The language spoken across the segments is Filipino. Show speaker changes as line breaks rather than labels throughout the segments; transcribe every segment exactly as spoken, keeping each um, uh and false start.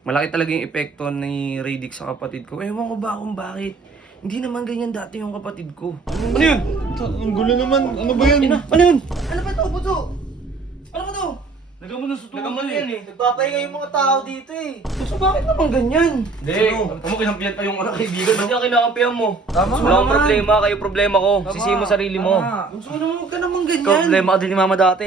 Malaki talaga yung epekto ni Radic sa kapatid ko. Ewan ko ba kung bakit. Hindi naman ganyan dati yung kapatid ko. Ano yun?
Ang gulo naman. Ano ba yan?
Ina, ano yun?
Ano ba ito, Buto? Ano ba ito?
Nagaman na sa
Nagaman yan eh. Nagpapahinga yung mga tao dito eh.
So bakit naman ganyan?
Hindi, tamo kinampihan pa yung anak kaibigan. Ba't niya kinakampihan mo?
Tama
Wala akong
naman.
problema, kayo problema ko. Sisihin mo sarili mo.
Bunso naman, huwag ka naman ganyan.
Ikaw problema ka din ni mama dati.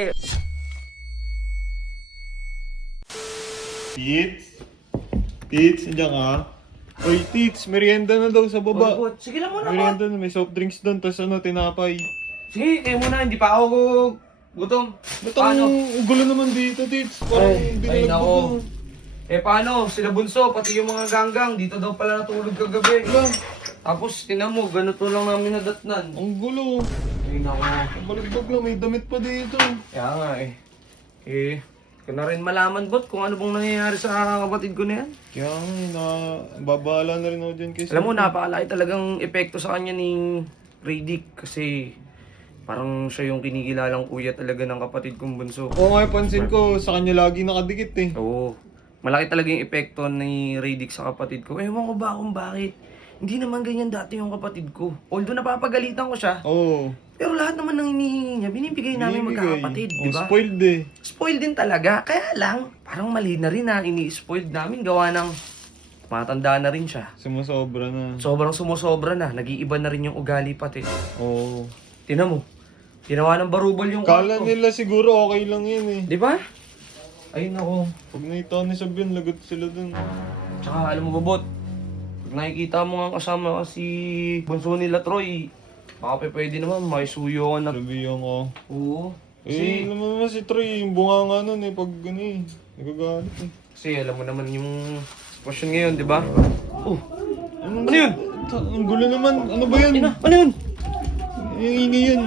Tits? Tits, nandiyan ka? Uy, Tits, merienda na daw sa baba.
Bot, sige lang muna, Bot.
Merienda na, may soft drinks doon, tapos ano, tinapay.
Sige, kayo muna, hindi pa ako gutom.
Ba't ang gulo naman dito, Tits? Parang
Ay, ay
binalagdag
nako.
mo.
Eh paano, sila Bunso, pati yung mga ganggang, dito daw pala natulog kagabi.
Wala,
Tapos, tinan mo, ganito lang namin nadatnan.
ang gulo.
Ay nako.
Baligbag lang, may damit pa dito.
Kaya nga eh. Eh, ko na rin malaman, Bot, kung ano bang nangyayari sa kapatid ko na yan.
Kaya nga, na, babahala na rin ako dyan kasi.
Alam mo, napakalaki talagang epekto sa kanya ni Radic kasi parang siya yung kinikilalang kuya talaga ng kapatid kong bunso.
Oo nga, pansin ko, sa kanya lagi nakadikit eh.
Oo. Malaki talaga yung epekto ni Radic sa kapatid ko. Ewan ko ba kung bakit. Hindi naman ganyan dati yung kapatid ko. Although napapagalitan ko siya,
Oo.
pero lahat naman ng hinihingi niya, binibigay namin
Binibigay.
magkakapatid,
Oh,
di ba?
spoiled eh.
Spoiled din talaga. Kaya lang, parang mali na rin na ini-spoiled namin gawa ng matanda na rin siya.
Sumusobra na.
Sobrang sumusobra na. Nag-iiba na rin yung ugali pati.
Oo.
Tinan mo. Ginawa ng barubal yung
Kala
kwarto.
nila siguro okay lang yun eh.
Di ba? Ayun ako.
Pag nakita ni Sabian, lagot sila dun.
Tsaka alam mo ba, Bot? Pag nakikita mo nga kasama ka si bunso nila Troy, baka pa pwede naman, may suyo ka na.
Sabihan ko.
Oo.
Eh,
Kasi,
alam mo naman si Troy, yung bunga nga nun eh, pag ano eh, nagagalit eh.
kasi alam mo naman yung sitwasyon ngayon, di ba? Oh,
Ano,
ano yun?
Ta- Ang gulo naman, ano ba yan?
Ina, ano yun?
Yung ingay yan.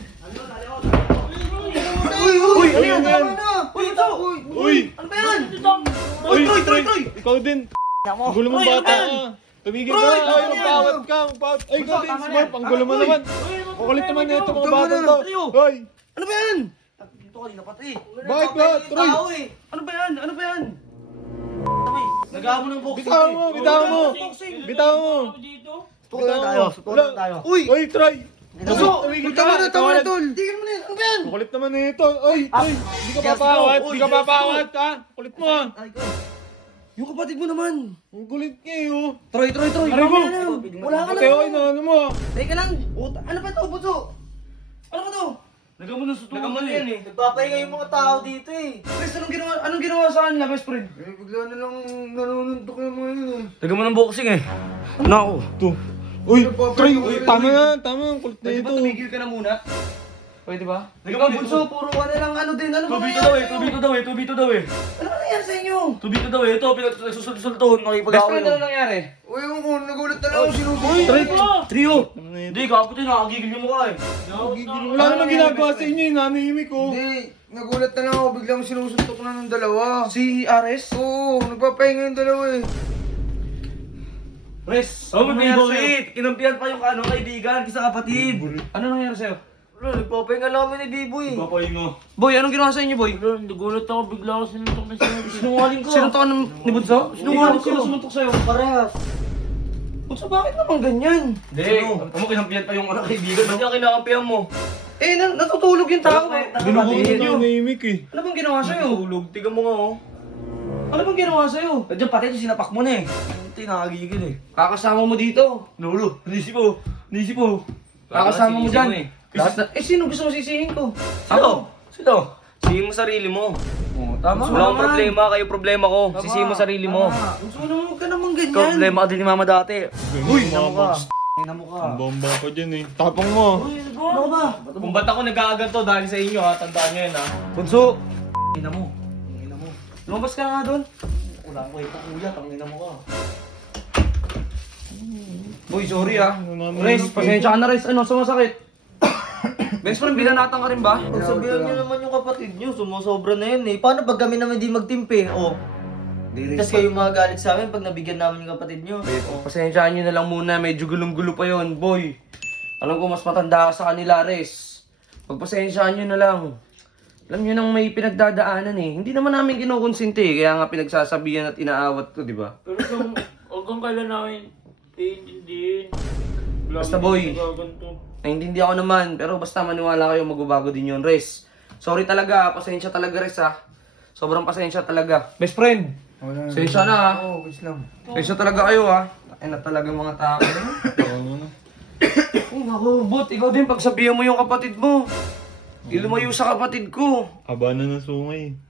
Uy, uy, ano
Uy,
yun?
ano yan?
Uy, ito! Uy,
Uy!
ano ba yan?
Uy,
Troy, Troy, Troy!
Ikaw din! Ang gulo mong
Troy, ano
bata
yan?
ka! Tumigil ka!
Troy,
Ay,
tama na
magpawat ka! Magpawat! Ay, ikaw din,
tama na
Smurf!
yan.
Ang gulo mo
Uy!
naman! Makulit naman nito mga bata to!
Ano?
Hoy!
Ano ba yan?
Dito kanina pati.
Bakit ba, Troy?
Tao eh.
Ano ba yan? Ano ba yan?
Nag-aamo ng boxing.
Bitaw mo! Bitaw mo! Bitaw mo!
Tutulan tayo. Tutulan tayo.
Uy! Uy, Troy!
Bunso,
Tumigil
tama
ka!
na, tama na,
Ikaw,
tol. Tigil mo na yan. Ano ba yan?
Makulit naman nito! Oy! Troy! Hindi ka papawat! Hindi ka papawat ha! Kulit mo ha!
Ay, ko.
Yung kapatid mo naman.
Ang kulit niya eh oh!
Troy, Troy, Troy.
Aray ko!
Wala ka na. Wala ka na.
Pati okay na ano mo ah!
Teka lang. Uta, ano ba ito, Bunso? Ano ba ito?
Nagaman na sa
Nagaman yan eh. Nagpapahinga yung mga tao dito eh.
Bes, anong ginawa, anong ginawa sa kanila, best friend?
Eh, bigla na lang nanununtok yung mga yun eh.
Nagaman ng boxing eh.
Nako.
Ito! Uy! Troy! Tama na! Tama! Ang kulit na
Pwede
ito!
ba tumigil ka na muna? Pwede ba?
Nagaman
Ikaw, Bunso, puro ka na lang ano din. Ano ba
Tubito
nangyari
daw eh,
sa'yo?
tubito daw eh, tubito daw eh.
Ano ba nangyari sa inyo?
Tubito daw eh, ito, pinagsusultuhon,
Best
makipag-away
friend, ano nangyari?
Uy, yung ko, nagulat na lang ako sinusunod.
Try Trio!
Ano na yun?
Hindi, kaputi, nakagigil yung mukha eh.
Wala namang ginagawa sa inyo eh! Nanahimik oh!
Hindi, nagulat na lang ako. Biglang sinusuntok na ng dalawa.
Si Ares?
Oo, nagpapahinga yung dalawa eh.
Res,
Oh,
ano
may
nangyari sa'yo?
bulit! Kinampihan pa yung ano, kaibigan, isa kapatid.
Ano nangyari sa'yo?
Wala, nagpapahinga lang kami ni Bibo eh.
Papayin mo.
Boy, anong ginawa sa inyo, boy?
Nagulat ako, bigla ako sinuntok na sinabi. Sinungaling ko.
Sinuntok ka ng ni Bunso?
Sinungaling ko.
Sino sumuntok sa'yo?
Parehas.
Bunso, bakit naman ganyan?
Hindi, ano mo kinampihan pa yung anak kaibigan, ba't niya kinakampihan mo?
Eh, na natutulog yung tao.
Binubuhay na nanahimik eh!
Ano bang ginawa sa'yo?
Tulog, tiga mo nga oh.
Ano bang ginawa sa'yo?
Diyan pati ito sinapak mo na eh. Hindi, nakagigil eh.
Kakasama mo dito.
Nulo, nisip mo, nisip mo.
Kakasama mo dyan.
eh.
Lahat na- eh, sino gusto mo sisihin ko?
Sino? Sino? Sisihin mo sarili mo.
Oh, tama
Wala akong problema, kayo problema ko. Sisihin mo sarili mo.
Gusto mo naman huwag ka naman
Ikaw
ganyan.
problema ka din ni mama dati.
Uy!
Ina mo ka. Ina mo ka.
Ang bomba pa dyan eh! Tapang mo!
Ano ba?
Kung ba't ako nagkakaganto dahil sa inyo ha, tandaan nyo yan ha.
Bunso,
Ina mo. Ina mo.
lumabas ka nga doon.
Wala akong kwenta kuya, tangina mo ka.
Boy, sorry ah.
Nananahimik
Res,
eh.
pasensya ka na, Res. Ano, sumasakit? Best friend, binanatan ka rin ba?
Pagsabihan nyo naman yung kapatid nyo, sumusobra na yun eh. Paano pag kami naman di magtimpi? O, tapos kayo magalit sa amin pag nabigyan namin yung kapatid nyo.
Oh, pasensyaan nyo na lang muna, medyo gulong-gulo pa yon, boy. Alam ko mas matanda ka sa kanila, Res. Pagpasensyaan nyo na lang. Alam niyo nang may pinagdadaanan eh. Hindi naman namin kinukonsente eh. Kaya nga pinagsasabihan at inaawat ko, di ba?
Pero kung hanggang kailan namin iintindihin. Wala
Basta,
akong
boy.
nagaganto.
Naintindihan ako naman, pero basta maniwala kayo, magbabago din yun, Res. Sorry talaga, pasensya talaga, Res, ha. Sobrang pasensya talaga. Best friend, pasensya na, ha.
Oo, wait lang.
Pasensya talaga kayo, ha. Ay na talaga mga tao.
Ano na?
Ay, naku, Bot, ikaw din, pagsabihan mo yung kapatid mo. Di lumayo sa kapatid ko.
Haba na ng sungay.